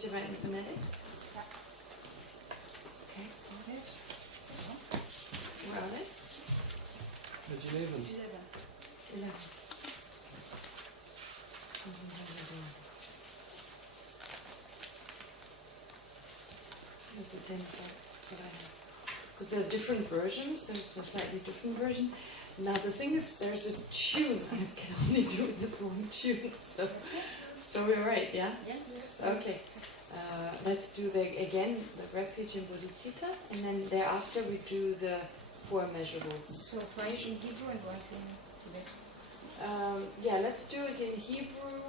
bit about phonetics? Yeah. Okay. Where are they? Page 11. 11. It's the same sort that I have. Because there are different versions. There's a slightly different version. Now the thing is, there's a tune. I can only do this one tune. So we're right, yeah? Yes. Okay. Let's do again the refuge and bodhicitta, and then thereafter we do the 4 measurables. So twice in Hebrew and once in Tibetan. Yeah, let's do it in Hebrew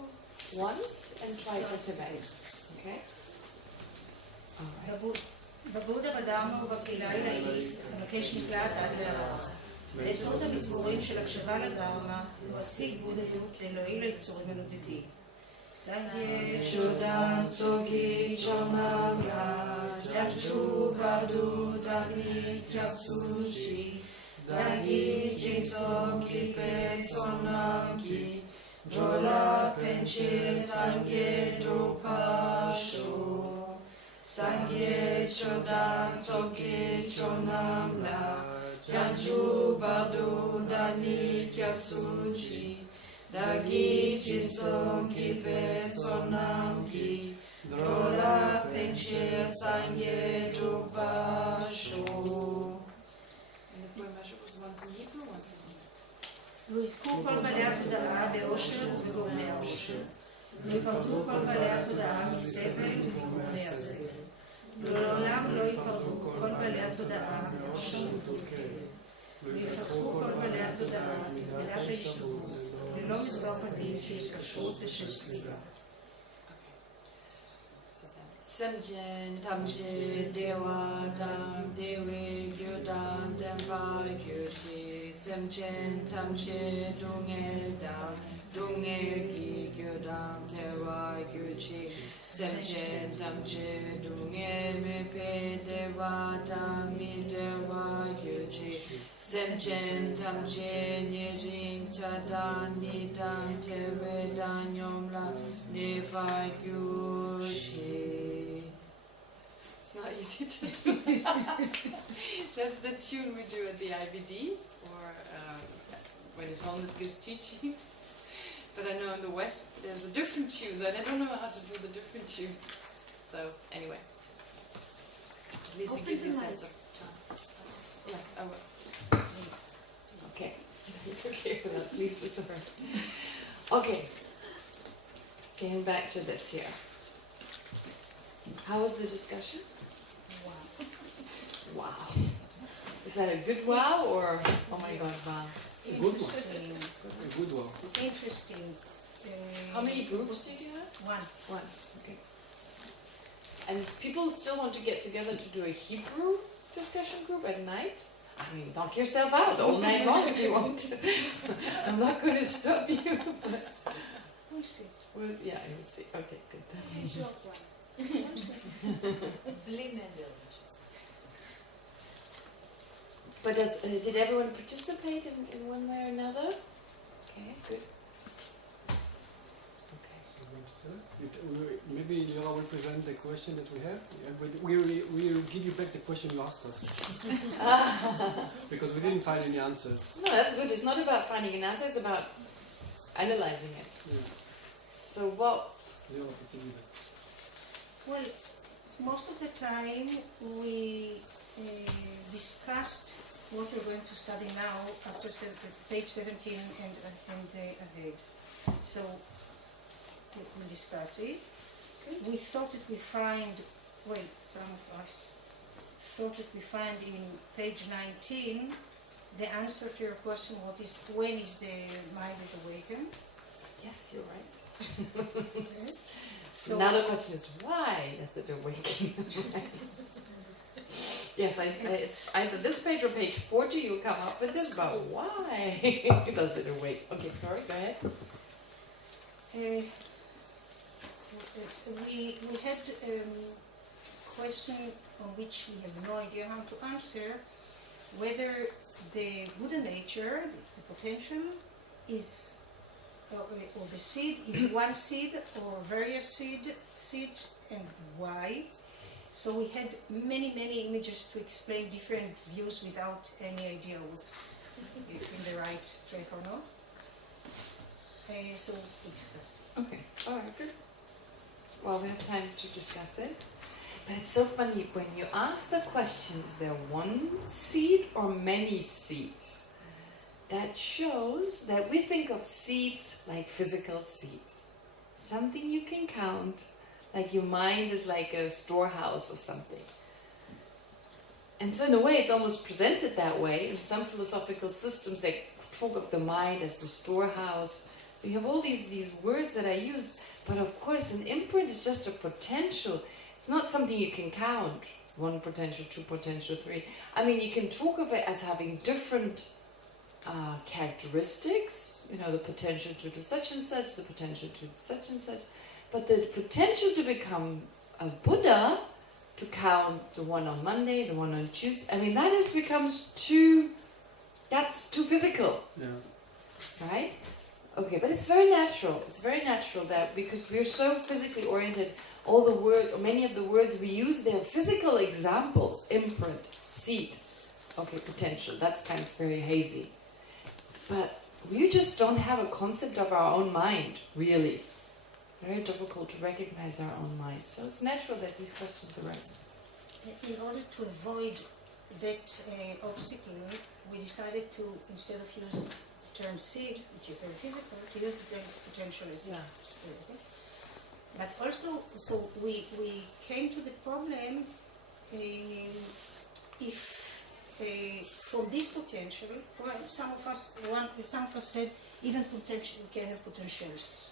once and twice in Tibetan. Okay? Alright. בבודה בדרמה ובקהילה העילאית, המבקש מקלט עד להרע. באמצעות המצבורים של הקשבה לדרמה, הוא השיג בודדות כדי להועיל ליצורים הנודדים. Sangye Shodan Tsogi Chonam La Japchu Badu Dagni Kyasushi Dagi Jimson Kipe Sonam Ki Jola Penche Sangye Dropa Sho Sangye Shodan Tsogi Chonam La Japchu Badu Dagni Kyasushi Dagi Jinsom Kipe Sonam Ki Drola Penche Sangye Dropa Sho. And the 4 measurables once in Hebrew, once in Hebrew. לו יזכו כל בעלי התודעה באושר ובגורמי האושר. לו ייפרדו כל בעלי התודעה מסבל ובגורמי הסבל. לעולם לא ייפרדו כל בעלי התודעה באושר ובתוקף. לו יפתחו כל בעלי התודעה מתגלה בהשתרות. ללא מספר פנים של התקשרות ושל סביבה. Samjen Tamje Dewa Dam Dewe Gyodam Dempa Gyoti Samjen Tamje Dunge Dam Dunge Gi Gyodam Dewa Gyoti Samjen Tamje Dunge Mepe Dewa Dam Mi Dewa Gyoti Samjen Tamje Nyering Chadan Mi Dan Tewe Dan Yomla Neva Gyoti. It's not easy to do. That's the tune we do at the IBD, or when His Holiness gives teachings. But I know in the West there's a different tune, and I don't know how to do the different tune. So anyway, at least it gives you a sense of time. Yes, I will. Okay, it's okay for that. At least it's alright. Okay, getting back to this here. How was the discussion? Wow. Is that a good wow or oh my god, wow? A good one. Interesting. A good one. Interesting. How many groups did you have? One. One. Okay. And people still want to get together to do a Hebrew discussion group at night? I mean, knock yourself out all night long if you want to. I'm not going to stop you. But We'll see. well, yeah, you'll see. Okay, good. A short one. Bli Mendel. But did everyone participate in one way or another? Okay, good. Okay. So maybe Liora will present the question that we have. Yeah, but we will give you back the question you asked us. Because we didn't find any answers. No, that's good. It's not about finding an answer, it's about analyzing it. Yeah. So what? Liora, continue. Well, most of the time we discussed what we're going to study now after page 17 and ahead. So we'll discuss it. We thought that we find, well, some of us thought that we find in page 19 the answer to your question, when is the mind is awakened? Yes, you're right. Okay. So Now the question is, why is it awakening? Yes, it's either this page or page 40 you'll come up with this, but why does it awake? Okay, sorry, go ahead. We had a question on which we have no idea how to answer, whether the Buddha nature, the potential, is or the seed is one seed or various seed seeds and why. So we had many images to explain different views without any idea what's in the right track or not. So we discussed. Okay, all right, good. Well, we have time to discuss it. But it's so funny, when you ask the question, is there one seed or many seeds? That shows that we think of seeds like physical seeds. Something you can count, like your mind is like a storehouse or something. And so in a way it's almost presented that way. In some philosophical systems they talk of the mind as the storehouse. So you have all these words that I use, but of course an imprint is just a potential. It's not something you can count. 1 potential, 2 potential, 3. I mean, you can talk of it as having different characteristics, you know, the potential to do such and such, the potential to do such and such, but the potential to become a Buddha, to count the one on Monday, the one on Tuesday, I mean, that that's too physical. Yeah. Right? Okay, but it's very natural. It's very natural that because we're so physically oriented, all the words, or many of the words we use, they're physical examples. Imprint, seed, okay, potential, that's kind of very hazy. But we just don't have a concept of our own mind, really. Very difficult to recognize our own mind. So it's natural that these questions arise. In order to avoid that obstacle, we decided to, instead of use the term seed, which is very physical, to use the term potential as well. But also, so we came to the problem if from this potential, well, some of us said even potential, we can have potentials,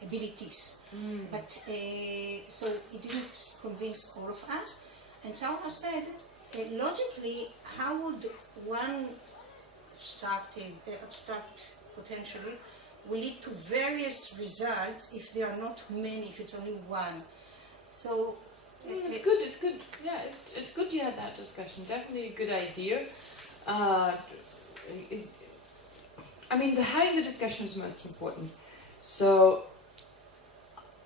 abilities. But so it didn't convince all of us. And some of us said, logically, how would one abstract potential will lead to various results if there are not many, if it's only one? So it's good. Yeah, it's good you had that discussion. Definitely a good idea. I mean, having the discussion is most important. So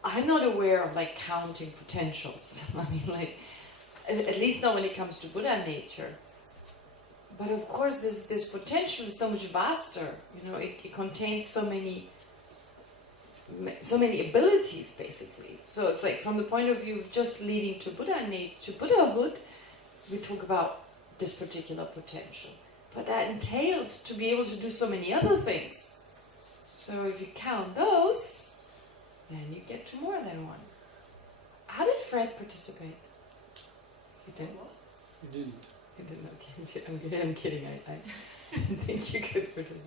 I'm not aware of like counting potentials. I mean, like, at least not when it comes to Buddha nature. But of course, this potential is so much vaster. You know, it contains so many abilities, basically. So it's like from the point of view of just leading to Buddhahood, we talk about this particular potential. But that entails to be able to do so many other things. So if you count those, then you get to more than one. How did Fred participate? He didn't? He didn't. He didn't. Okay. I'm kidding. I didn't think you could participate.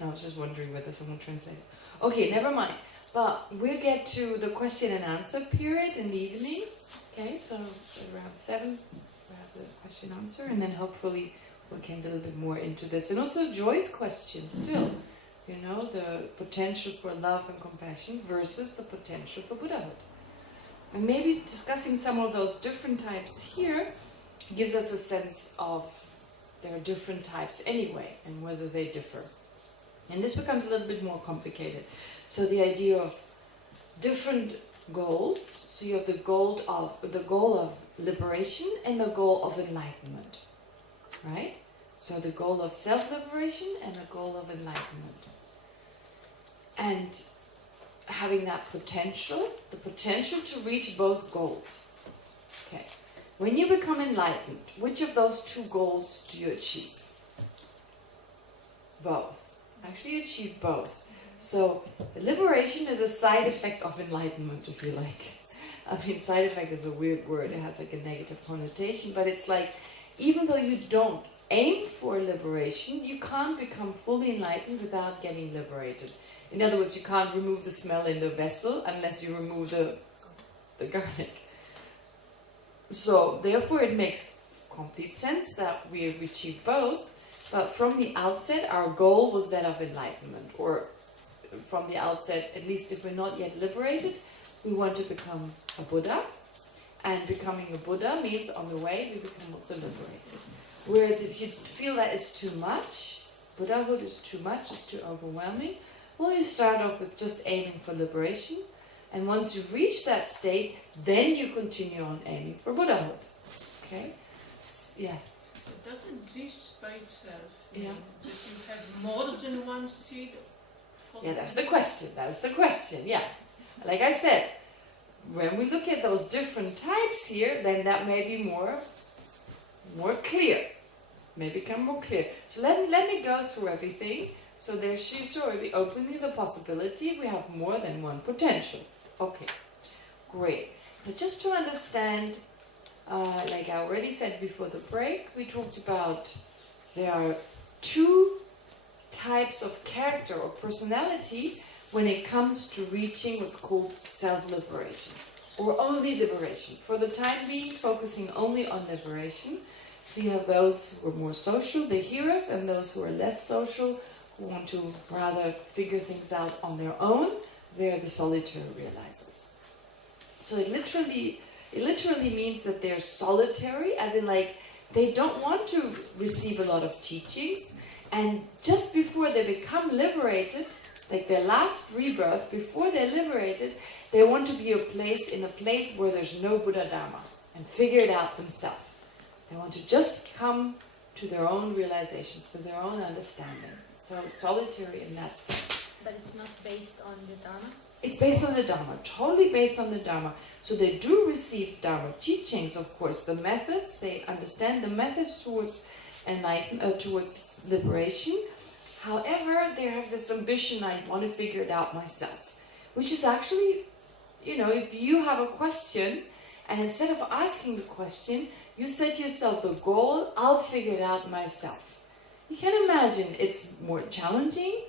No, I was just wondering whether someone translated. Okay, never mind. But we'll get to the question and answer period in the evening. Okay, so around 7, we'll have the question and answer, and then hopefully we'll get a little bit more into this. And also Joy's question still. You know, the potential for love and compassion versus the potential for Buddhahood. And maybe discussing some of those different types here gives us a sense of there are different types anyway, and whether they differ. And this becomes a little bit more complicated. So the idea of different goals, so you have the goal of liberation and the goal of enlightenment, right? So the goal of self-liberation and the goal of enlightenment. And having that potential, the potential to reach both goals. Okay. When you become enlightened, which of those two goals do you achieve? Both. Actually, you achieve both. So, liberation is a side effect of enlightenment, if you like. I mean, side effect is a weird word. It has like a negative connotation, but it's like, even though you don't aim for liberation, you can't become fully enlightened without getting liberated. In other words, you can't remove the smell in the vessel unless you remove the garlic. So, therefore, it makes complete sense that we achieve both. But from the outset, our goal was that of enlightenment. Or from the outset, at least if we're not yet liberated, we want to become a Buddha. And becoming a Buddha means on the way we become also liberated. Whereas if you feel that is too much, Buddhahood is too much, it's too overwhelming, well, you start off with just aiming for liberation. And once you reach that state, then you continue on aiming for Buddhahood. Okay? Yes? But doesn't this by itself Yeah. mean that you have more than one seed? Yeah, that's the question. That's the question. Yeah. Like I said, when we look at those different types here, then that may be more clear. May become more clear. So let me go through everything. So there she's already opening the possibility we have more than one potential. Okay, great. But just to understand, like I already said before the break, we talked about there are two types of character or personality when it comes to reaching what's called self-liberation, or only liberation. For the time being, focusing only on liberation. So you have those who are more social, the hearers, and those who are less social, who want to rather figure things out on their own. They're the solitary realizers. So it literally means that they're solitary, as in like they don't want to receive a lot of teachings, and just before they become liberated, like their last rebirth, before they're liberated, they want to be in a place where there's no Buddha Dharma and figure it out themselves. They want to just come to their own realizations, to their own understanding. So solitary in that sense. But it's not based on the Dharma? It's based on the Dharma, totally based on the Dharma. So they do receive Dharma teachings, of course, the methods, they understand the methods towards enlightenment, towards liberation. However, they have this ambition, I want to figure it out myself. Which is actually, you know, if you have a question, and instead of asking the question, you set yourself the goal, I'll figure it out myself. You can imagine it's more challenging,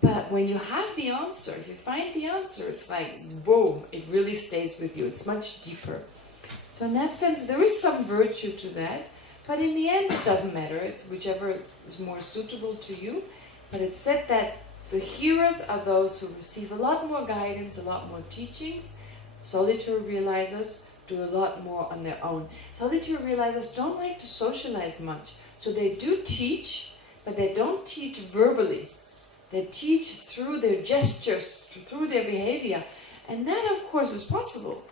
but when you have the answer, if you find the answer, it's like, boom, it really stays with you. It's much deeper. So in that sense, there is some virtue to that, but in the end, it doesn't matter. It's whichever is more suitable to you. But it's said that the hearers are those who receive a lot more guidance, a lot more teachings. Solitary realizers do a lot more on their own. Solitary realizers don't like to socialize much. So they do teach, but they don't teach verbally. They teach through their gestures, through their behavior. And that, of course, is possible.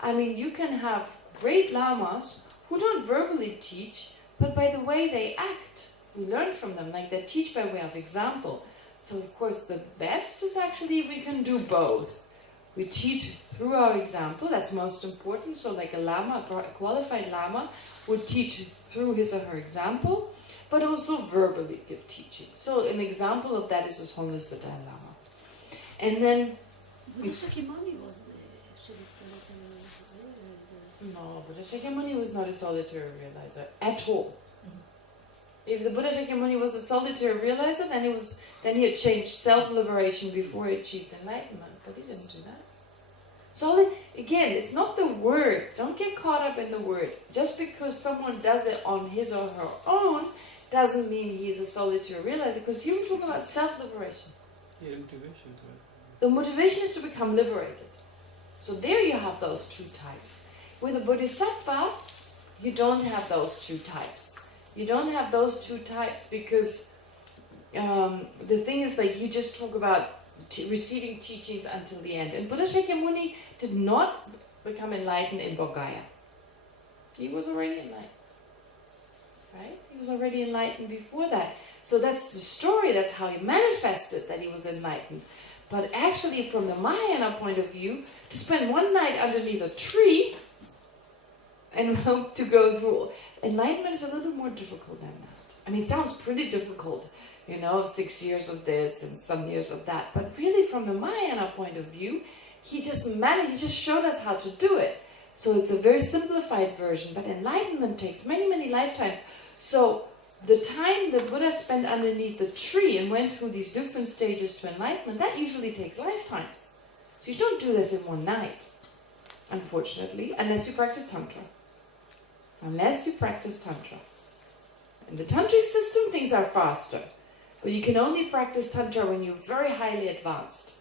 I mean, you can have great lamas who don't verbally teach, but by the way they act. We learn from them, like they teach by way of example. So, of course, the best is actually if we can do both. We teach through our example, that's most important. So like a lama, a qualified lama, would teach through his or her example, but also verbally give teaching. So an example of that is as homeless the Dalai Lama. And then... Buddha Shakyamuni was No, Buddha Shakyamuni was not a solitary realizer at all. If the Buddha Shakyamuni was a solitary realizer, then he had changed self-liberation before he achieved enlightenment, but he didn't do that. So again, it's not the word. Don't get caught up in the word. Just because someone does it on his or her own doesn't mean he's a solitary realizer, because you talk about self-liberation. Yeah, motivation. The motivation is to become liberated. So there you have those two types. With a bodhisattva, you don't have those two types. You don't have those two types because the thing is, like, you just talk about receiving teachings until the end. And Buddha Shakyamuni did not become enlightened in Bodhgaya. He was already enlightened. Right? He was already enlightened before that. So that's the story, that's how he manifested that he was enlightened. But actually, from the Mahayana point of view, to spend one night underneath a tree and hope to go through enlightenment is a little more difficult than that. I mean, it sounds pretty difficult, 6 years of this and some years of that. But really, from the Mahayana point of view, he just showed us how to do it. So it's a very simplified version, but enlightenment takes many, many lifetimes. So the time the Buddha spent underneath the tree and went through these different stages to enlightenment, that usually takes lifetimes. So you don't do this in one night, unfortunately, unless you practice Tantra. Unless you practice Tantra. In the Tantric system, things are faster. But you can only practice Tantra when you're very highly advanced.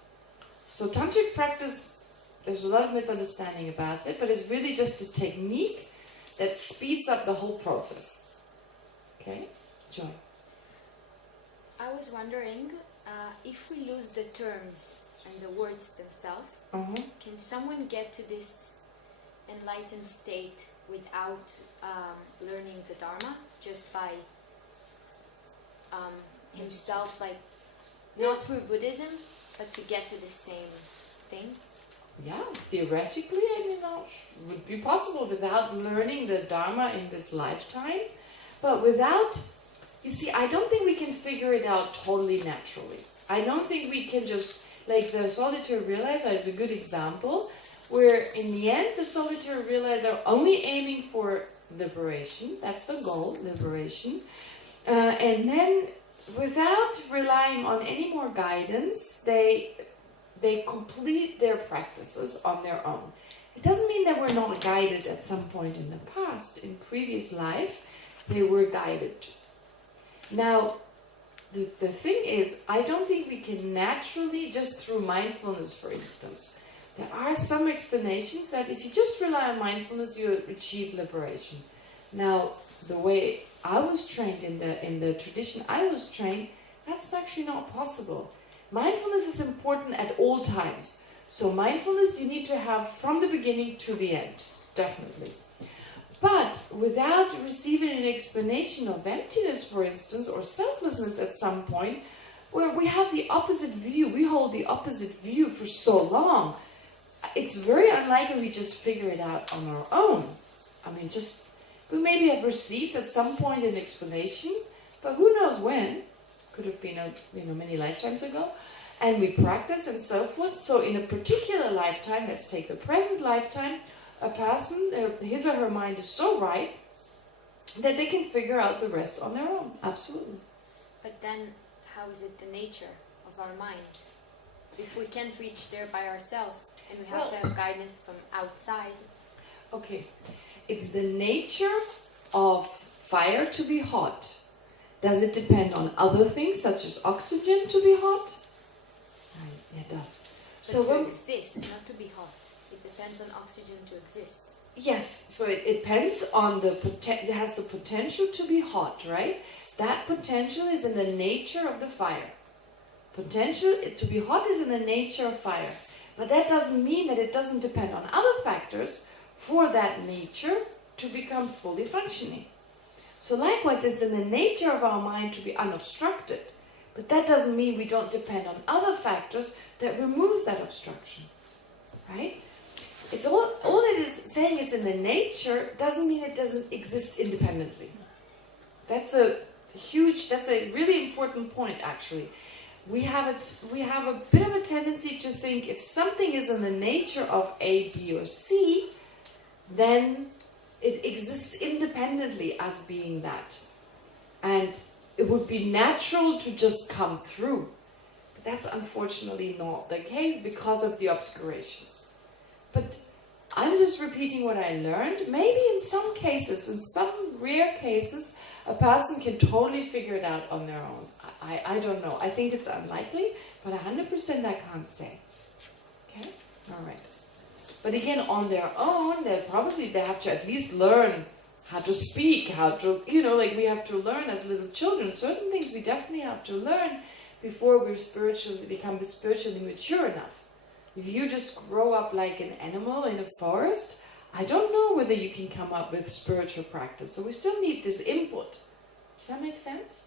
So Tantric practice, there's a lot of misunderstanding about it, but it's really just a technique that speeds up the whole process. Okay? Joy. I was wondering if we lose the terms and the words themselves, can someone get to this enlightened state without learning the Dharma, just by himself, like not through Buddhism, but to get to the same thing? Yeah, theoretically, I mean, that would be possible without learning the Dharma in this lifetime. But without, you see, I don't think we can figure it out totally naturally. I don't think we can just, like the solitary realizer is a good example, where in the end, the solitary realizer are only aiming for liberation. That's the goal, liberation. And then, without relying on any more guidance, they complete their practices on their own. It doesn't mean that we're not guided at some point in the past. In previous life, they were guided. Now, the thing is, I don't think we can naturally, just through mindfulness, for instance, there are some explanations that if you just rely on mindfulness, you achieve liberation. Now, the way I was trained in the tradition I was trained, that's actually not possible. Mindfulness is important at all times. So mindfulness you need to have from the beginning to the end, definitely. But without receiving an explanation of emptiness, for instance, or selflessness at some point, where we have the opposite view, we hold the opposite view for so long, it's very unlikely we just figure it out on our own. I mean, we maybe have received at some point an explanation, but who knows when? Could have been many lifetimes ago, and we practice and so forth. So in a particular lifetime, let's take the present lifetime, a person, his or her mind is so ripe that they can figure out the rest on their own. Absolutely. But then, how is it the nature of our mind? If we can't reach there by ourselves, and we have to have guidance from outside. Okay, it's the nature of fire to be hot. Does it depend on other things, such as oxygen to be hot? Right, it does. But to exist, not to be hot. It depends on oxygen to exist. Yes, so it depends on it has the potential to be hot, right? That potential is in the nature of the fire. Potential to be hot is in the nature of fire. But that doesn't mean that it doesn't depend on other factors for that nature to become fully functioning. So likewise, it's in the nature of our mind to be unobstructed. But that doesn't mean we don't depend on other factors that removes that obstruction. Right? It's all it is saying it's in the nature doesn't mean it doesn't exist independently. That's a really important point, actually. We have a bit of a tendency to think if something is in the nature of A, B, or C, then it exists independently as being that. And it would be natural to just come through. But that's unfortunately not the case because of the obscurations. But I'm just repeating what I learned. Maybe in some cases, in some rare cases, a person can totally figure it out on their own. I don't know. I think it's unlikely, but 100% I can't say. Okay? All right. But again, on their own, they have to at least learn how to speak, how to, we have to learn as little children. Certain things we definitely have to learn before we become spiritually mature enough. If you just grow up like an animal in a forest, I don't know whether you can come up with spiritual practice. So we still need this input. Does that make sense?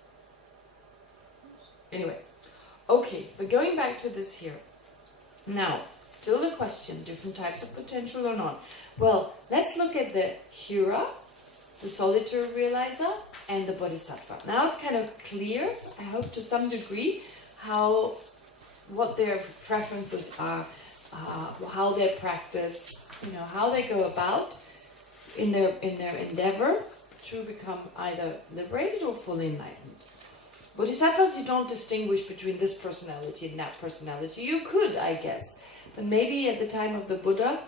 Anyway, okay, but going back to this here. Now, still the question, different types of potential or not? Well, let's look at the Hira, the solitary realizer, and the Bodhisattva. Now it's kind of clear, I hope to some degree, what their preferences are, how they practice, how they go about in their endeavor to become either liberated or fully enlightened. Bodhisattvas, you don't distinguish between this personality and that personality. You could, I guess. But maybe at the time of the Buddha,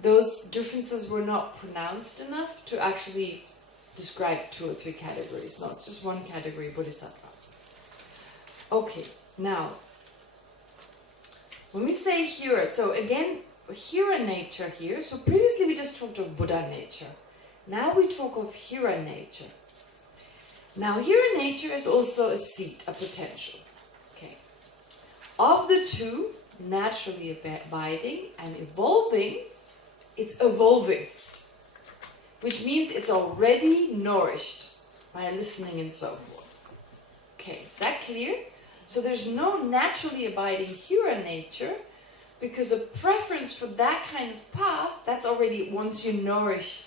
those differences were not pronounced enough to actually describe 2 or 3 categories. No, it's just one category, Bodhisattva. Okay, now, when we say Hira, so again, Hira nature here, so previously we just talked of Buddha nature. Now we talk of Hira nature. Now Hira nature is also a seed, a potential. Okay. Of the two, naturally abiding, and evolving, it's evolving. Which means it's already nourished by listening and so forth. Okay, is that clear? So there's no naturally abiding hero nature, because a preference for that kind of path, that's already once you nourish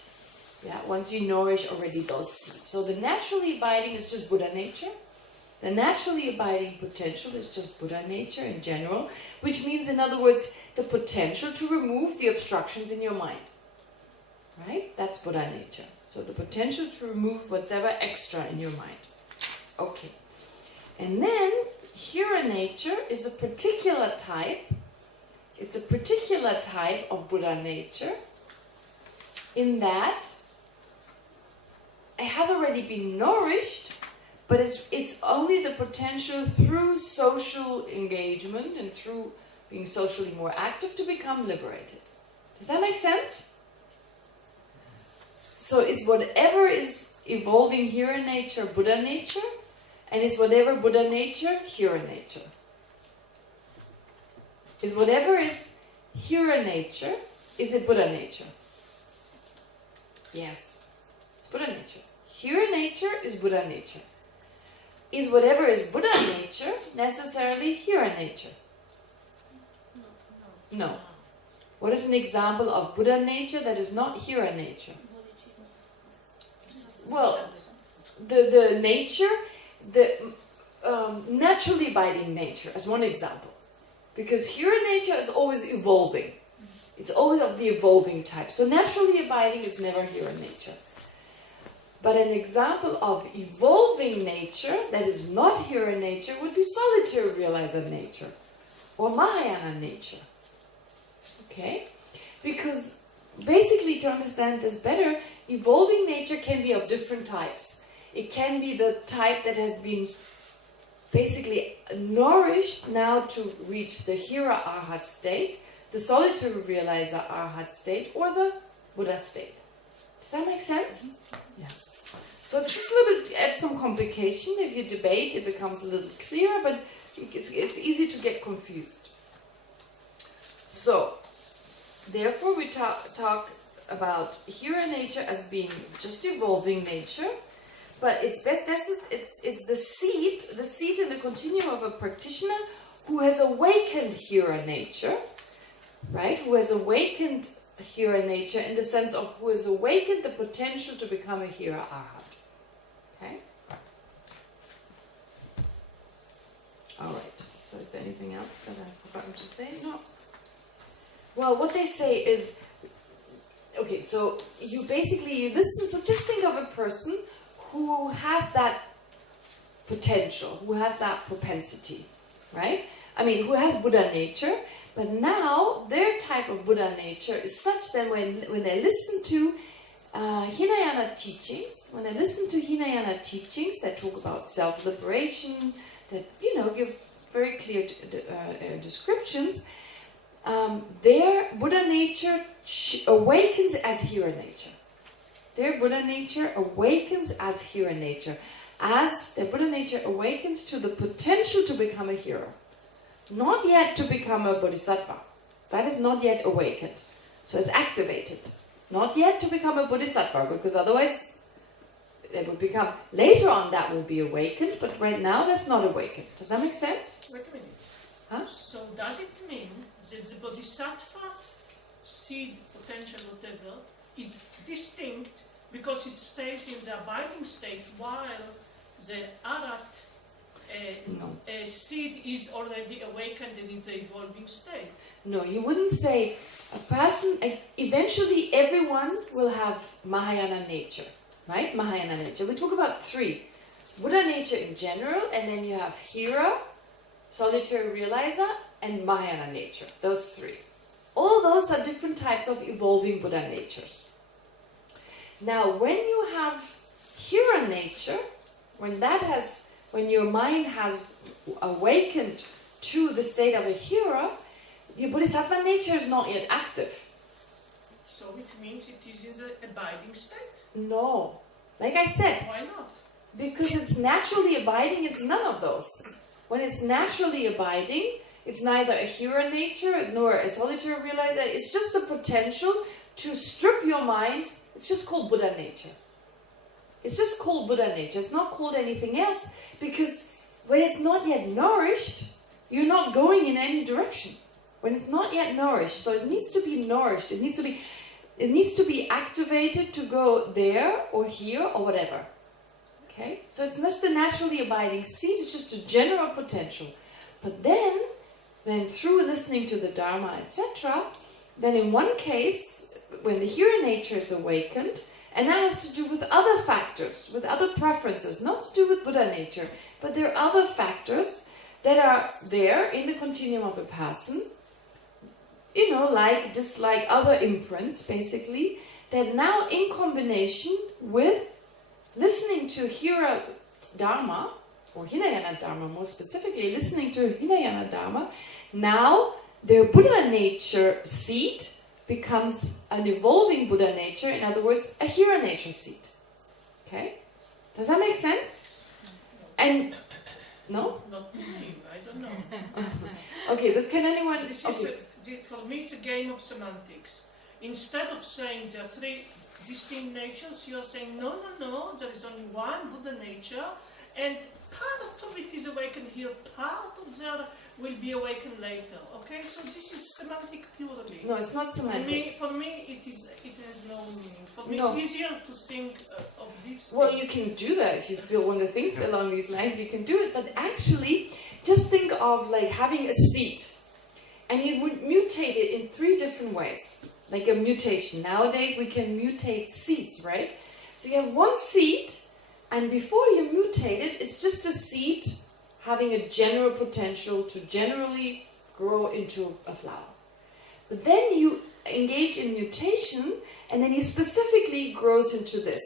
already those seeds. So the naturally abiding is just Buddha nature. The naturally abiding potential is just Buddha nature in general, which means, in other words, the potential to remove the obstructions in your mind. Right? That's Buddha nature. So the potential to remove whatever extra in your mind. Okay. And then, hero nature is a particular type. It's a particular type of Buddha nature, in that it has already been nourished, but it's only the potential through social engagement and through being socially more active to become liberated. Does that make sense? So it's whatever is evolving hero nature, Buddha nature, and it's whatever Buddha nature, hero nature. Is whatever is hero nature, is it Buddha nature? Yes, it's Buddha nature. Hero nature is Buddha nature. Is whatever is Buddha nature necessarily hero nature? No. What is an example of Buddha nature that is not hero nature? Well, the nature, the naturally abiding nature as one example. Because hero nature is always evolving. It's always of the evolving type. So naturally abiding is never hero nature. But an example of evolving nature that is not hero nature would be solitary realizer nature or Mahayana nature. Okay? Because basically, to understand this better, evolving nature can be of different types. It can be the type that has been basically nourished now to reach the hero arhat state, the solitary realizer arhat state, or the Buddha state. Does that make sense? Yeah. So it's just a little bit, add some complication. If you debate, it becomes a little clearer, but it's easy to get confused. So, therefore we talk about hero nature as being just evolving nature, but it's best, it's the seed in the continuum of a practitioner who has awakened hero nature, right? Who has awakened hero nature in the sense of who has awakened the potential to become a hero arhat. Okay? Alright, so is there anything else that I've forgotten to say? No. Well, what they say is, okay, so you listen, so just think of a person who has that potential, who has that propensity, right? I mean, who has Buddha nature, but now their type of Buddha nature is such that when they listen to Hinayana teachings, that talk about self-liberation, that, give very clear descriptions, their Buddha nature awakens as hero nature. Their Buddha nature awakens as hero nature. As their Buddha nature awakens to the potential to become a hero. Not yet to become a bodhisattva. That is not yet awakened. So it's activated. Not yet to become a bodhisattva, because otherwise it will become, later on that will be awakened, but right now that's not awakened. Does that make sense? Wait a minute. Huh? So does it mean that the bodhisattva seed, potential, whatever, is distinct because it stays in the abiding state while the arhat seed is already awakened and in the evolving state? No, you wouldn't say a person, eventually everyone will have Mahayana nature, right? Mahayana nature. We talk about three. Buddha nature in general, and then you have hero, solitary realizer, and Mahayana nature. Those three. All those are different types of evolving Buddha natures. Now, when you have hero nature, when your mind has awakened to the state of a hero, your bodhisattva nature is not yet active. So it means it is in the abiding state? No. Like I said. Why not? Because it's naturally abiding, it's none of those. When it's naturally abiding, It's neither a hero nature nor a solitary realizer. It's just the potential to strip your mind. It's just called Buddha nature. It's just called Buddha nature. It's not called anything else, because when it's not yet nourished, you're not going in any direction. When it's not yet nourished, so it needs to be nourished. It needs to be activated to go there or here or whatever. Okay? So it's not the naturally abiding seed, it's just a general potential. But then through listening to the Dharma, etc., then in one case, when the hero nature is awakened, and that has to do with other factors, with other preferences, not to do with Buddha nature, but there are other factors that are there in the continuum of a person, you know, like, dislike, other imprints, basically, that now in combination with listening to Hira's Dharma, or Hinayana Dharma more specifically, listening to Hinayana Dharma, now their Buddha nature seed becomes an evolving Buddha nature, in other words, a hero nature seed. Okay? Does that make sense? And, no? Not me, I don't know. Okay, can anyone... This okay. is for me it's a game of semantics. Instead of saying there are three distinct natures, you are saying, no, there is only one Buddha nature, and part of it is awakened here, part of that will be awakened later. Okay, so this is semantic purely. No, it's not semantic. For me, it has no meaning. For me, No. it's easier to think of this. Well, you can do that if you want to think along these lines. You can do it, but actually, just think of like having a seed, and you would mutate it in 3 different ways, like a mutation. Nowadays, we can mutate seeds, right? So you have one seed, and before you mutate it, it's just a seed having a general potential to generally grow into a flower. But then you engage in mutation, and then you specifically grows into this,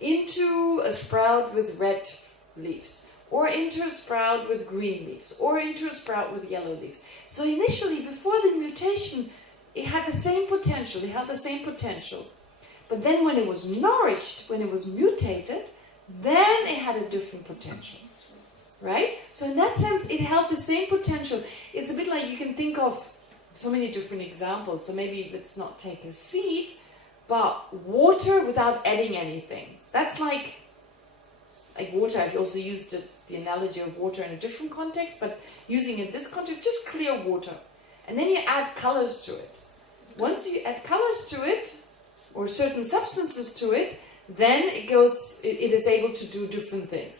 into a sprout with red leaves, or into a sprout with green leaves, or into a sprout with yellow leaves. So initially, before the mutation, it had the same potential, But then when it was nourished, when it was mutated, then it had a different potential. Right? So in that sense, it held the same potential. It's a bit like, you can think of so many different examples. So maybe let's not take a seed, but water without adding anything. That's like water. I've also used the analogy of water in a different context, but using it in this context, just clear water. And then you add colors to it. Once you add colors to it, or certain substances to it, then it is able to do different things.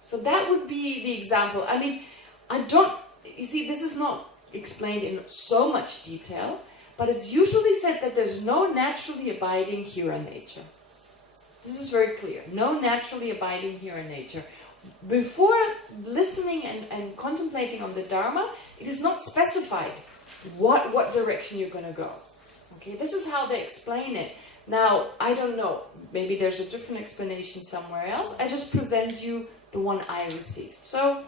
So that would be the example. I mean, you see, this is not explained in so much detail, but it's usually said that there's no naturally abiding hero nature. This is very clear. No naturally abiding hero nature. Before listening and contemplating on the Dharma, it is not specified what direction you're going to go. Okay, this is how they explain it. Now, I don't know. Maybe there's a different explanation somewhere else. I just present you the one I received. So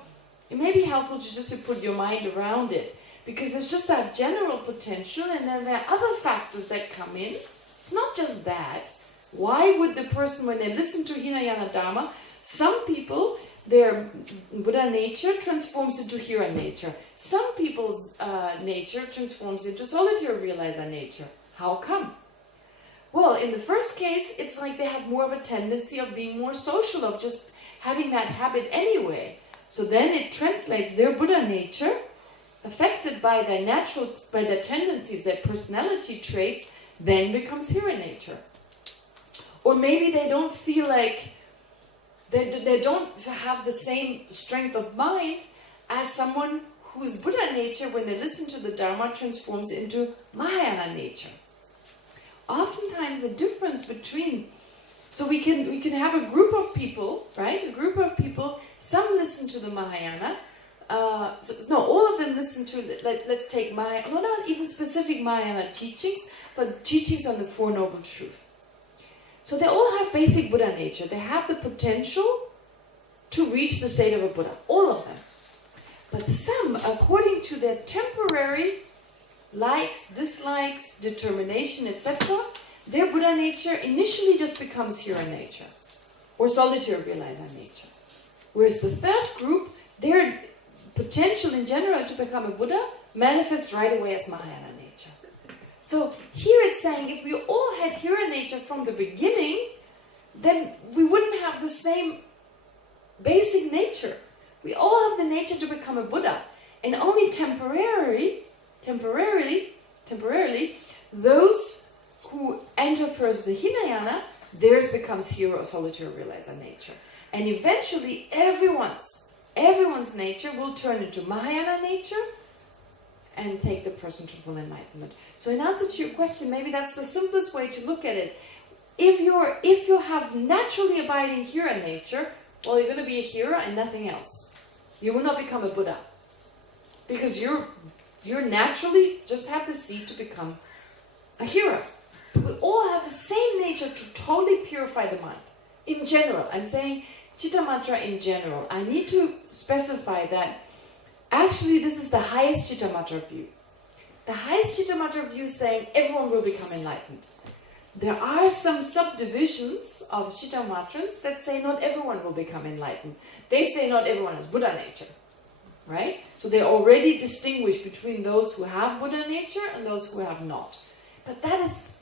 it may be helpful to just put your mind around it, because there's just that general potential, and then there are other factors that come in. It's not just that. Why would the person, when they listen to Hinayana Dharma, some people, their Buddha nature transforms into hero nature. Some people's nature transforms into solitary realizer nature. How come? Well, in the first case, it's like they have more of a tendency of being more social, of just having that habit anyway. So then it translates their Buddha nature, affected by their tendencies, their personality traits, then becomes hero nature. Or maybe they don't feel like, they don't have the same strength of mind as someone whose Buddha nature, when they listen to the Dharma, transforms into Mahayana nature. Oftentimes the difference between, so we can have a group of people, right? A group of people, some listen to the Mahayana, all of them listen to, let's take Mahayana, no, not even specific Mahayana teachings, but teachings on the Four Noble Truths. So they all have basic Buddha nature. They have the potential to reach the state of a Buddha, all of them. But some, according to their temporary likes, dislikes, determination, etc., their Buddha nature initially just becomes hero nature, or solitary realizer nature. Whereas the third group, potential in general to become a Buddha manifests right away as Mahayana nature. So here it's saying if we all had Hira nature from the beginning, then we wouldn't have the same basic nature. We all have the nature to become a Buddha. And only temporarily, those who enter first the Hinayana, theirs becomes Hira or solitary realizer nature. And eventually everyone's nature will turn into Mahayana nature and take the person to full enlightenment. So in answer to your question, maybe that's the simplest way to look at it. If you have naturally abiding Hira nature, well, you're going to be a Hira and nothing else. You will not become a Buddha. Because you're naturally just have the seed to become a Hira. But we all have the same nature to totally purify the mind. In general, I'm saying Chittamatra in general. I need to specify that actually this is the highest Chittamatra view. The highest Chittamatra view is saying everyone will become enlightened. There are some subdivisions of Chittamatrans that say not everyone will become enlightened. They say not everyone has Buddha nature. Right? So they already distinguish between those who have Buddha nature and those who have not. But that is,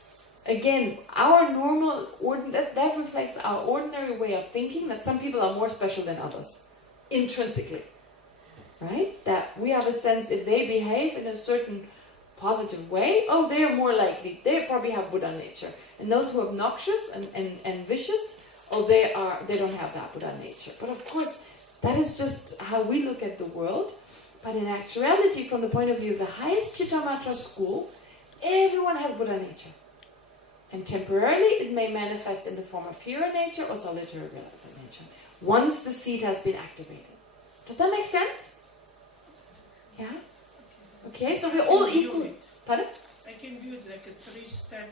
again, our normal, that reflects our ordinary way of thinking, that some people are more special than others, intrinsically. Right? That we have a sense if they behave in a certain positive way, oh, they are more likely, they probably have Buddha nature. And those who are obnoxious and vicious, oh, they don't have that Buddha nature. But of course, that is just how we look at the world. But in actuality, from the point of view of the highest Chittamatra school, everyone has Buddha nature. And temporarily, it may manifest in the form of Hira nature or solitary realizer nature, once the seed has been activated. Does that make sense? Yeah? Okay, so we're all equal. Pardon? I can view it like a 3-step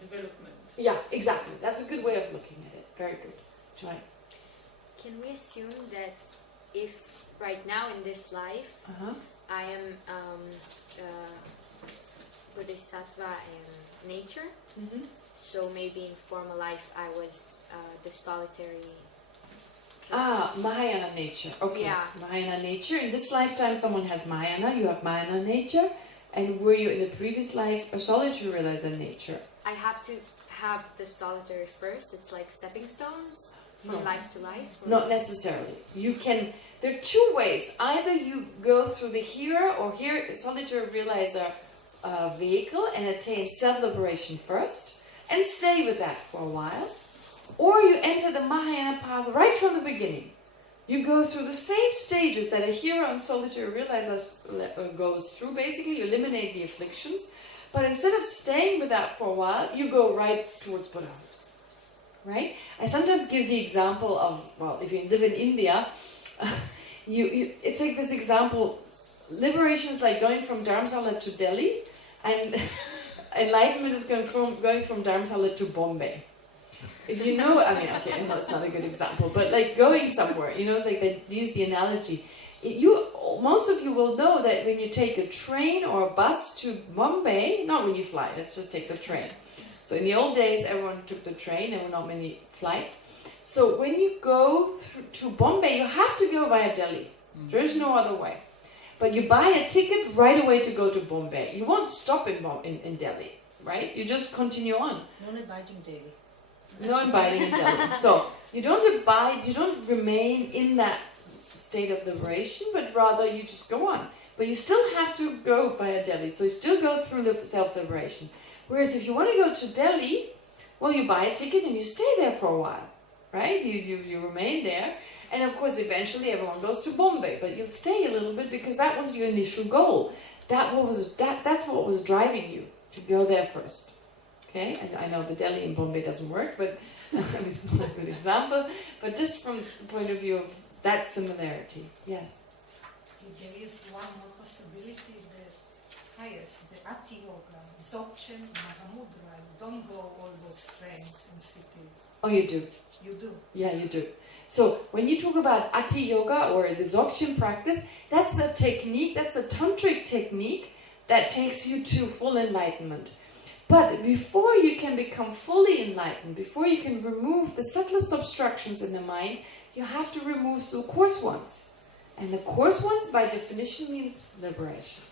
development. Yeah, exactly. That's a good way of looking at it. Very good. Joy. Can we assume that if right now in this life I am Bodhisattva in nature, so maybe in former life I was the solitary person. Mahayana nature. Okay. Yeah. Mahayana nature. In this lifetime someone has Mahayana, you have Mahayana nature. And were you in the previous life a solitary realizer nature? I have to have the solitary first. It's like stepping stones from life to life? Or? Not necessarily. You can, there are two ways. Either you go through the Hira or solitary realizer vehicle and attain self-liberation first and stay with that for a while. Or you enter the Mahayana path right from the beginning. You go through the same stages that a Hira and solitary realizer goes through. Basically, you eliminate the afflictions. But instead of staying with that for a while, you go right towards Buddhahood. Right? I sometimes give the example of, well, if you live in India, it's like this example, liberation is like going from Dharamsala to Delhi, and enlightenment is going from Dharamsala to Bombay. If you know, I mean, okay, no, it's not a good example, but like going somewhere, it's like they use the analogy. Most of you will know that when you take a train or a bus to Bombay, not when you fly, let's just take the train. So in the old days, everyone took the train, there were not many flights. So when you go to Bombay, you have to go via Delhi. There is no other way. But you buy a ticket right away to go to Bombay. You won't stop in Delhi, right? You just continue on. No abiding Delhi. No abiding in Delhi. So you don't abide, you don't remain in that state of liberation, but rather you just go on. But you still have to go via Delhi. So you still go through self-liberation. Whereas if you want to go to Delhi, well, you buy a ticket and you stay there for a while, right? You remain there. And of course, eventually everyone goes to Bombay, but you'll stay a little bit because that was your initial goal. That's what was driving you to go there first. Okay? And I know the Delhi and Bombay doesn't work, but it's not a good example. But just from the point of view of that similarity. Yes? There is one more possibility, the highest, the Ati Yoga, Dzogchen, Mahamudra. You don't go all those trains in cities. Oh, you do? You do? Yeah, you do. So when you talk about Ati Yoga or the Dzogchen practice, that's a technique, that's a tantric technique that takes you to full enlightenment. But before you can become fully enlightened, before you can remove the subtlest obstructions in the mind, you have to remove the coarse ones. And the coarse ones, by definition, means liberation.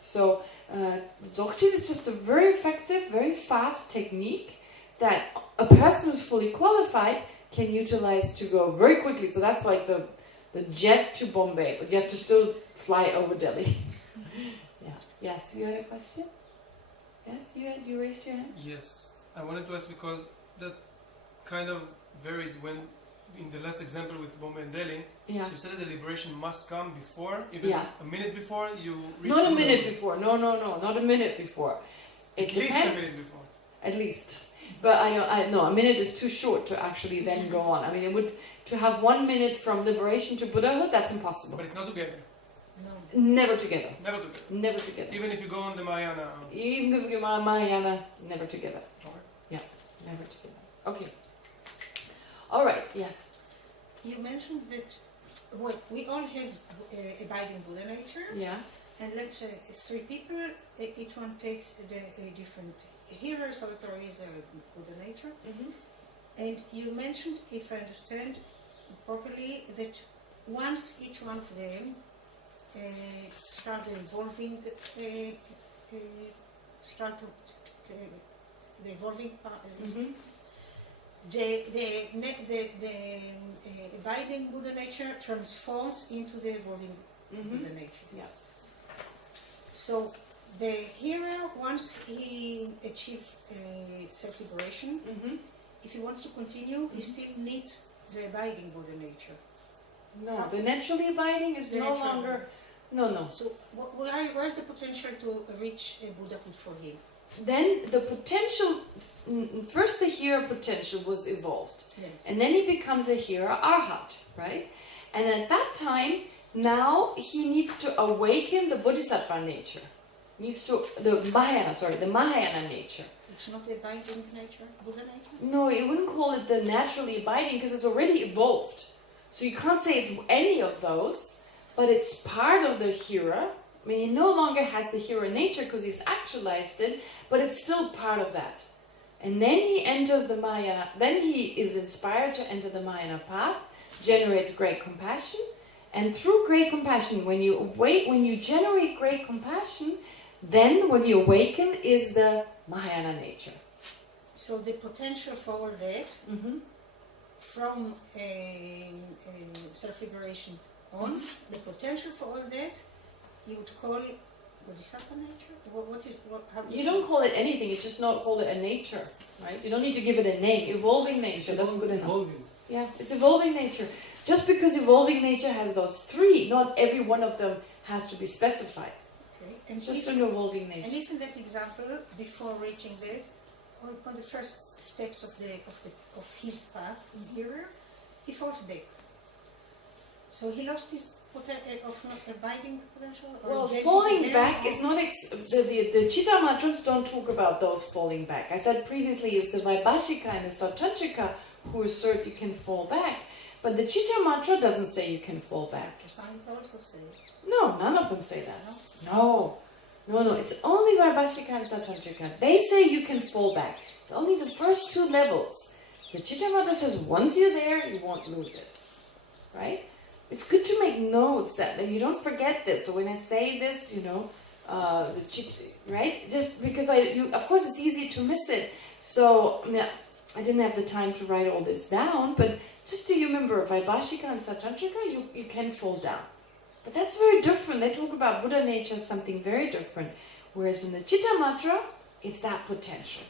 So, Dzogchen is just a very effective, very fast technique that a person who's fully qualified can utilize to go very quickly. So that's like the jet to Bombay, but you have to still fly over Delhi. Yeah. Yes, you had a question? Yes, you raised your hand? Yes, I wanted to ask because that kind of varied when, in the last example with Bombay and Delhi, Yeah. so you said that the liberation must come before, even Yeah. a minute before you reach Not a Buddha. minute before. No, not a minute before. It At least a depends. minute before. At least. But I know a minute is too short to actually then go on. I mean, to have 1 minute from liberation to Buddhahood, that's impossible. But it's not together. Never together. Never together. Never together. Even if you go on the Mahayana. Even if you Mahayana, never together. Okay. Yeah, never together. Okay. All right. Yes. You mentioned that we all have abiding Buddha nature, Yeah. and let's say 3 people, each one takes a different hearer, solitary is a Buddha nature. Mm-hmm. And you mentioned, if I understand properly, that once each one of them start evolving, the evolving part, Mm-hmm. the abiding Buddha nature transforms into the evolving Mm-hmm. Buddha nature. Yeah. So the hearer, once he achieves self-liberation, Mm-hmm. if he wants to continue, he still needs the abiding Buddha nature. No, the naturally abiding is The no natural longer. No. So where's the potential to reach a Buddhahood for him? Then the potential. First, the hearer potential was evolved. Yes. And then he becomes a hearer arhat, right? And at that time, now he needs to awaken the bodhisattva nature. The Mahayana nature. It's not the abiding nature, Buddha nature? No, you wouldn't call it the naturally abiding because it's already evolved. So you can't say it's any of those, but it's part of the hearer. I mean, he no longer has the hearer nature because he's actualized it, but it's still part of that. And then he enters the Mahayana, then he is inspired to enter the Mahayana path, generates great compassion, and through great compassion, when you generate great compassion, then when you awaken is the Mahayana nature. So the potential for all that, Mm-hmm. from self-liberation on, the potential for all that, you would call bodhisattva nature? You don't call it anything, you just not call it a nature, right? You don't need to give it a name. Evolving nature, that's good enough. Evolving. Yeah, it's evolving nature. Just because evolving nature has those 3, not every one of them has to be specified. Okay. And It's just if, an evolving and nature. if in that example, before reaching that, on the first steps of his path in hearer, he falls back. So he lost his abiding potential? Or Well, he gets it falling again, back or- is not... the Chitta Matras don't talk about those falling back. I said previously it's the Vaibhashika and the Sautantrika who assert you can fall back. But the Chitta Matra doesn't say you can fall back. Kelsang also says. No, none of them say that. No. It's only Vaibhashika and Sautantrika. They say you can fall back. It's only the first 2 levels. The Chitta Matra says once you're there, you won't lose it. Right? It's good to make notes that you don't forget this. So when I say this, the Chitta, right? Just because of course it's easy to miss it. So I didn't have the time to write all this down, but just to remember, Vaibhashika and Sautantrika, you can fall down. But that's very different. They talk about Buddha nature as something very different. Whereas in the Chitta Matra, it's that potential.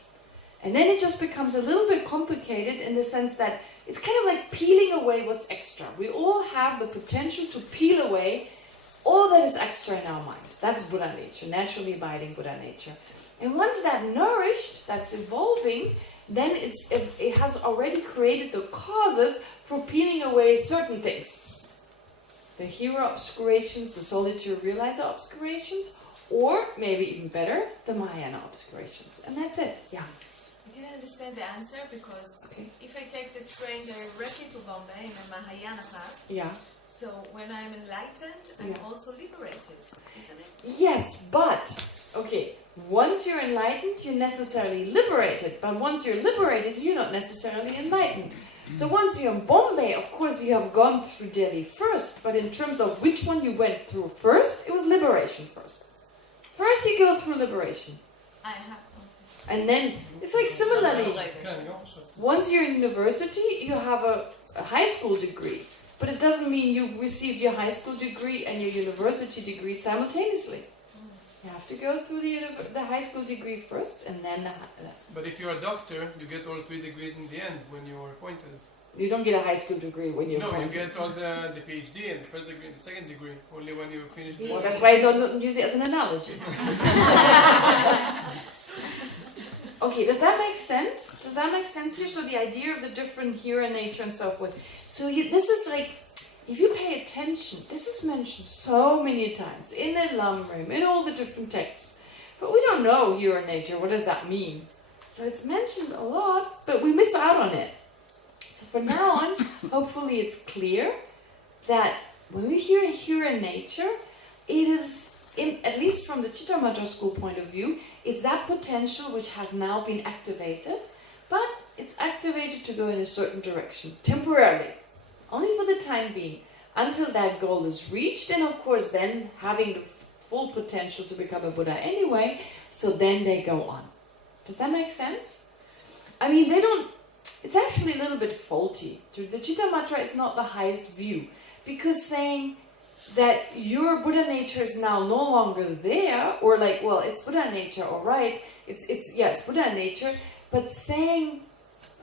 And then it just becomes a little bit complicated in the sense that it's kind of like peeling away what's extra. We all have the potential to peel away all that is extra in our mind. That's Buddha nature, naturally abiding Buddha nature. And once that's nourished, that's evolving, then it has already created the causes for peeling away certain things. The hero obscurations, the solitary realizer obscurations, or maybe even better, the Mahayana obscurations. And that's it. Yeah. I didn't understand the answer because if I take the train directly to Bombay in a Mahayana path, Yeah. so when I'm enlightened, I'm also liberated, isn't it? Yes, but, once you're enlightened, you're necessarily liberated. But once you're liberated, you're not necessarily enlightened. So once you're in Bombay, of course you have gone through Delhi first, but in terms of which one you went through first, it was liberation first. First you go through liberation. I have. And then, it's like similarly, once you're in university, you have a high school degree. But it doesn't mean you received your high school degree and your university degree simultaneously. You have to go through the high school degree first, and then But if you're a doctor, you get all 3 degrees in the end when you're appointed. you don't get a high school degree when you're No, you appointed. get all the PhD and the first degree and the second degree only when you finish the... Well, that's why I don't use it as an analogy. Okay, does that make sense? Does that make sense here? So the idea of the different here and nature and so forth. So this is like, if you pay attention, this is mentioned so many times in the Lamrim, in all the different texts. But we don't know here and nature. What does that mean? So it's mentioned a lot, but we miss out on it. So from now on, hopefully it's clear that when we hear here and nature, it is, at least from the Chittamatra school point of view, it's that potential which has now been activated, but it's activated to go in a certain direction, temporarily, only for the time being, until that goal is reached, and of course then having the full potential to become a Buddha anyway, so then they go on. Does that make sense? I mean, it's actually a little bit faulty. The Chittamatra is not the highest view, because saying that your Buddha nature is now no longer there, or like, well, it's Buddha nature, all right, it's Buddha nature, but saying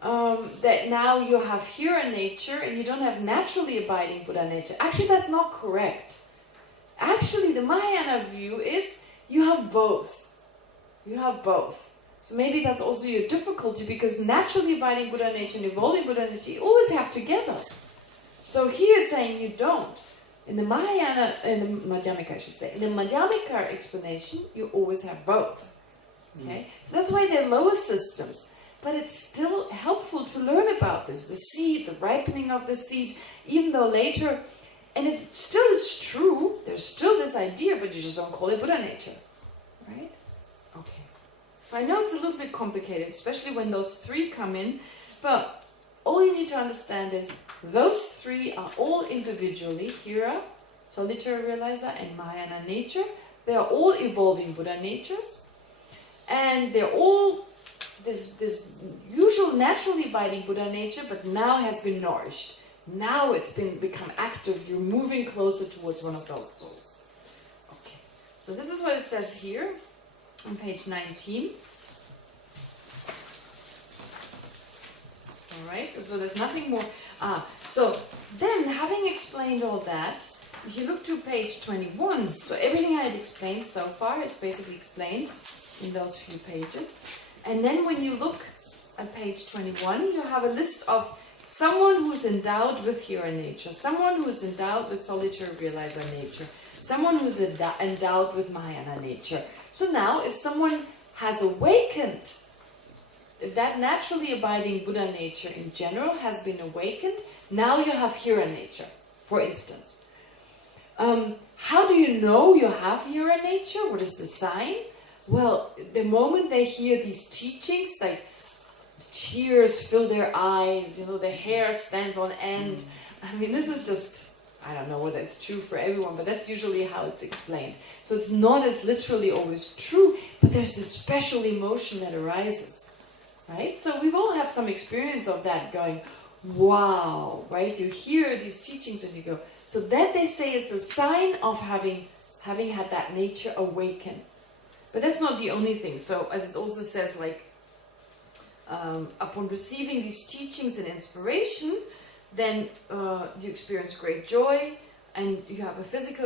that now you have Hira nature and you don't have naturally abiding Buddha nature, actually that's not correct. Actually, the Mahayana view is you have both. You have both. So maybe that's also your difficulty, because naturally abiding Buddha nature and evolving Buddha nature, you always have together. So here it's saying you don't. In the Mahayana, in the Madhyamika I should say, in the Madhyamika explanation, you always have both. Okay? So that's why they're lower systems. But it's still helpful to learn about this. The seed, the ripening of the seed, even though later, and it still is true, there's still this idea, but you just don't call it Buddha nature. Right? Okay. So I know it's a little bit complicated, especially when those 3 come in, but all you need to understand is those 3 are all individually, Hira, solitary realizer, and Mahayana nature. They are all evolving Buddha natures. And they're all this usual naturally abiding Buddha nature, but now has been nourished. Now it's become active. You're moving closer towards one of those goals. Okay. So this is what it says here on page 19. Alright, so there's nothing more. So then, having explained all that, if you look to page 21, so everything I had explained so far is basically explained in those few pages. And then when you look at page 21, you have a list of someone who's endowed with Hira nature, someone who's endowed with solitary realizer nature, someone who's endowed with Mahayana nature. So now, if someone has awakened, if that naturally abiding Buddha nature in general has been awakened, now you have Hira nature, for instance. How do you know you have Hira nature? What is the sign? Well, the moment they hear these teachings, like tears fill their eyes, their hair stands on end. I mean, this is just, I don't know whether it's true for everyone, but that's usually how it's explained. So it's not as literally always true, but there's this special emotion that arises. Right? So we all have some experience of that, going, wow, right? You hear these teachings and you go, so that they say is a sign of having had that nature awaken. But that's not the only thing. So as it also says, like, upon receiving these teachings and inspiration, then you experience great joy and you have a physical